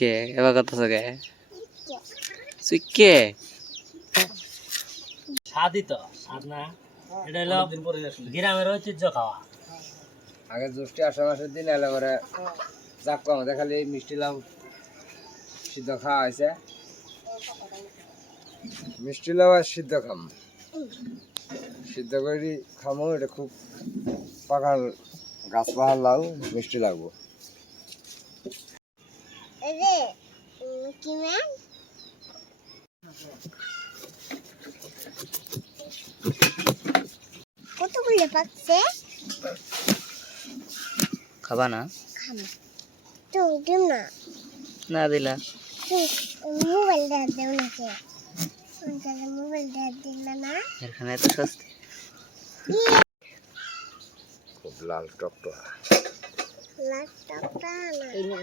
কে এবার কত কে সুইকে স্বাদই তো স্বাদ না এটা হলো গ্রামের ঐতিহ্য খাওয়া। আগে জ্যৈষ্ঠী আষাঢ় মাসের দিন এলে পরে যাক আমাদের খালি মিষ্টি লাউ সিদ্ধ খাওয়া হয়েছে। মিষ্টি লাউ আর সিদ্ধ খাম, সিদ্ধ করে খামো। এটা খুব পাকা গাছ পাহাড় লাউ, মিষ্টি লাগবো। কতগুলো পাকছে? খাবা না? তো দিম না, না দিলা মোবাইল দেওয়া দেও নাকি? মোবাইল দেওয়া দিলা না? এখানে তো সস্তি খুব লাল টকটকা। ল্যাপটপটা না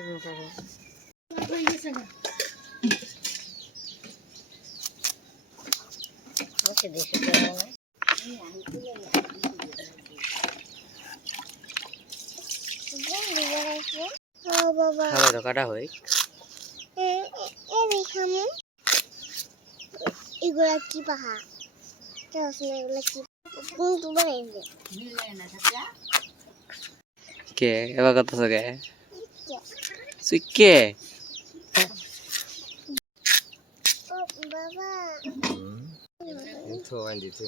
খাবার তো কাটা হয়। এগুলা কি পাহা? এগুলা কি কোনটু বানাইছে? কে এবার কত কে সুইকে ও বাবা, তো দিতে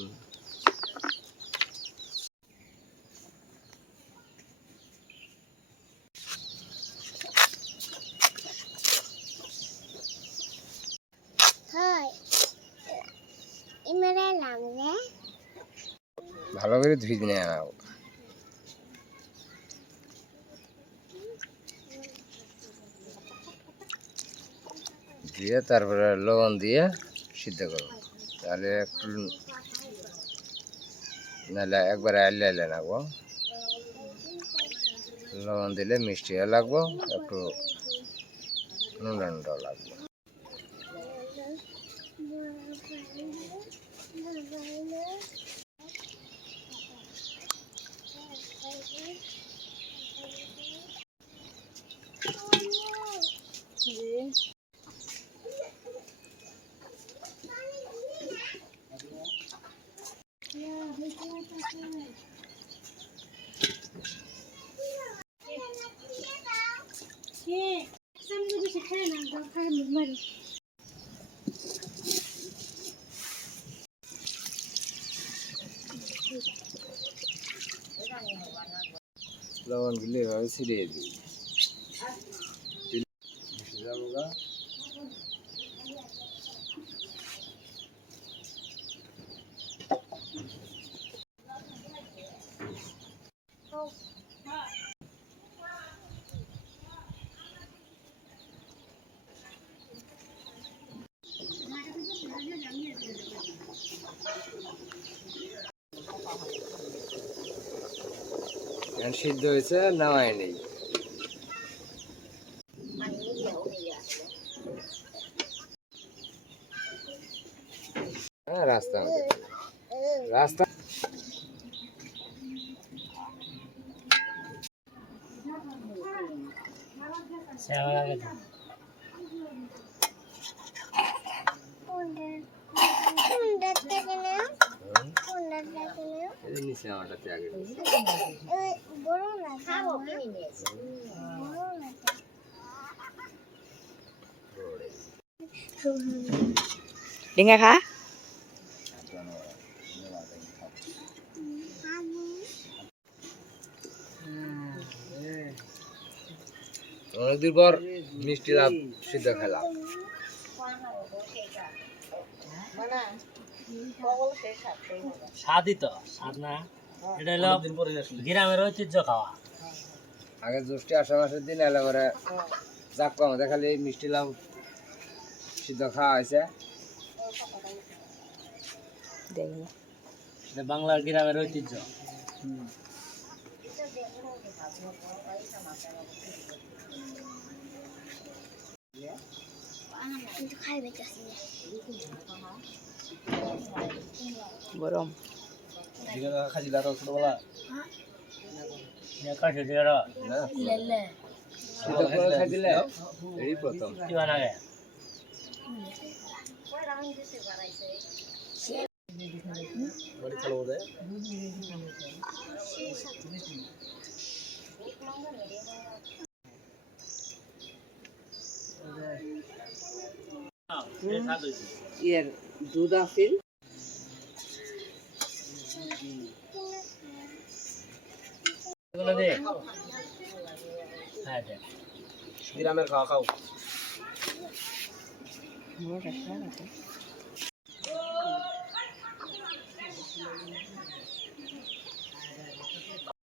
হয় ইমেরে লাম রে। ভালো করে ধুই দিনে আনাও। দিয়ে তারপরে লবণ দিয়ে সিদ্ধ করো, তাহলে একটু নাহলে একবারে আইলে আইলে লাগবো। লবণ দিলে মিষ্টি লাগবো, একটু নুনটা নুনটাও লাগবে। লবণ গুলো এভাবে ছিটিয়ে দিই। সিদ্ধ হয়েছে, নামাই নেই। হ্যাঁ, রাস্তা রাস্তা নিচে আমারটাতে আগে ডিঙ্গা খা অনেকদিন পর মিষ্টি লাউ সিদ্ধ খেলাম। স্বাদই তো স্বাদ না এটা হলো গ্রামের ঐতিহ্য খাওয়া। আগে জ্যৈষ্ঠী আষাঢ় মাসের দিন এলে পরে যাক আমাদের খালি মিষ্টি লাউ সিদ্ধ খাওয়া হয়েছে। এটা বাংলার গ্রামের ঐতিহ্য। গরম খাসি দাঁড়াও ছোটবেলা কাশি দিয়ে সিদ্ধ করে খাই দিলে এই প্রথম কি বানাবে এর দুধ আছিল এগুলো দে হ্যাঁ দে গ্রামের খাওয়া খাও মোটা